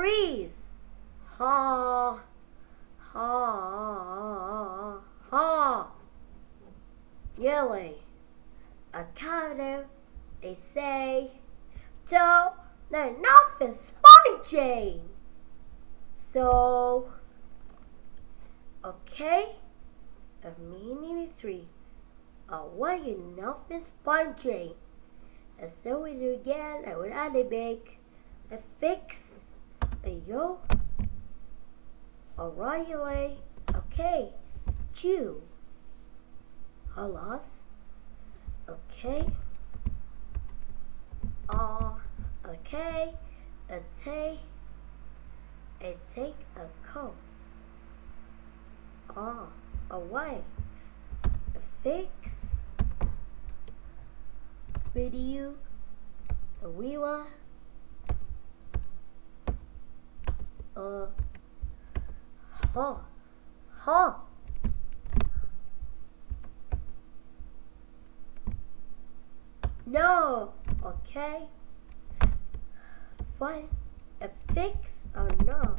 freeze. Ha, ha, ha. Nearly. A kind they say, so they're not the spongy. So, okay, a meaning 3. Away enough is spongy. And so we do again, I will add a bake, a fix, a yo, O'Reilly, okay, chew, halas, okay, okay, a take a coat, away, a fix, video, a weaver, ha. No, okay. Fine, a fix.